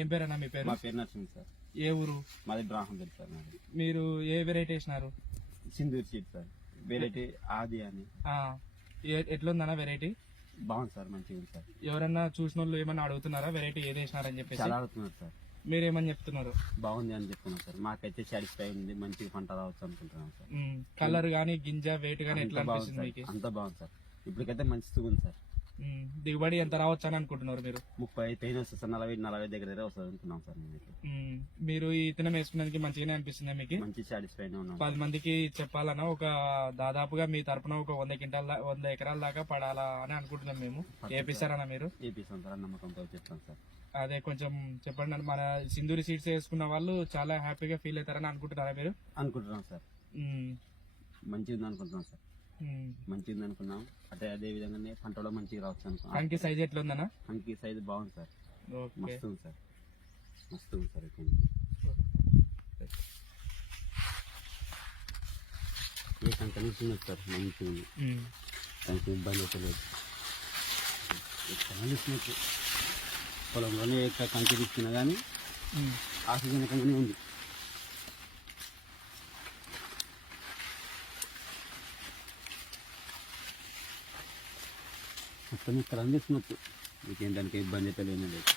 ఏం పేరన్నా మీ పేరు? మా పేరు నరసింహ సార్. ఏ ఊరు? మాది బ్రాహ్మణ సార్. నాది మీరు ఏ వెరైటీ వేసినారు? Sindoor seed sir. వెరైటీ ఆది అని. ఎట్లుందన్నా వెరైటీ? బాగుంది సార్, మంచిగా ఉంది సార్. ఎవరన్నా చూసిన వాళ్ళు ఏమన్నా అడుగుతున్నారా వెరైటీ ఏది వేసినారని చెప్పేసి? చాలా అడుగుతున్నారు సార్. మీరేమని చెప్తున్నారు? బాగుంది అని చెప్తున్నారు సార్. మాకైతే సాటిస్ఫై ఉంది, మంచిగా పంట రావచ్చు అనుకుంటున్నాం సార్. కలర్ గానీ గింజ వెయిట్ గానీ ఎట్లా అనిపిస్తుంది మీకు? అంతా బాగుంది సార్. ఇప్పటికైతే మంచిగా ఉంది సార్. దిగుబడి ఎంత రావచ్చు అని అనుకుంటున్నారు మీరు? 30 పైన వస్తుంది సార్. 40 దగ్గర వస్తుంది అనుకున్నాం సార్. మీరు ఈ ఇతనం వేసుకునేందుకు మంచిగానే అనిపిస్తుందా మీకు? మంచి సాటిస్ఫై ఉన్నాం. 10 మందికి చెప్పాలన్నా ఒక దాదాపుగా మీ తరపున ఒక 100 ఎకరాల దాకా పడాలా అని అనుకుంటున్నాం మేము. ఏపిస్తారన్నా మీరు? ఏపిస్తాం సార్, నమ్మకంతో చెప్తాం సార్. అదే కొంచెం చెప్పండి. మన సింధూరి సీడ్స్ వేసుకున్న వాళ్ళు చాలా హ్యాపీగా ఫీల్ అవుతారని అనుకుంటున్నారా మీరు? అనుకుంటున్నాం సార్. మంచిగా ఉంది అనుకుంటున్నాం సార్. మంచిగా ఉంది అనుకున్నాం. అదే విధంగానే పంటలో మంచిగా రావచ్చు అనుకున్నాం. కంకి సైజ్ ఎట్లా ఉందన్నా? కంకి సైజ్ బాగుంది సార్. మస్తు ఉంది సార్. మస్తు ఉంది సార్. ఏ కంకి నుంచి సార్ మంచిగా ఉంది. కంకి ఇబ్బంది అయితే లేదు. పొలంలోనే కంకి తీసుకున్నా కానీ ఆశజనకంగానే ఉంది. మొత్తం ఇక్కడ అందిస్తున్నట్టు మీకేం దానికి ఇబ్బంది అయితే లేనే లేదు.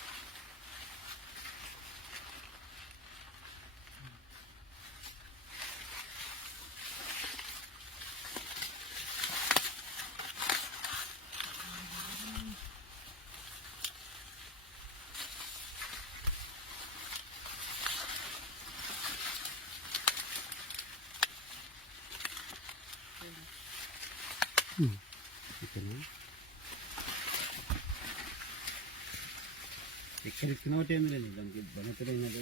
ఎక్కడ ఇచ్చిన ఒకటి ఏమి లేదు, దానికి ఇబ్బంది అయితే లేదు.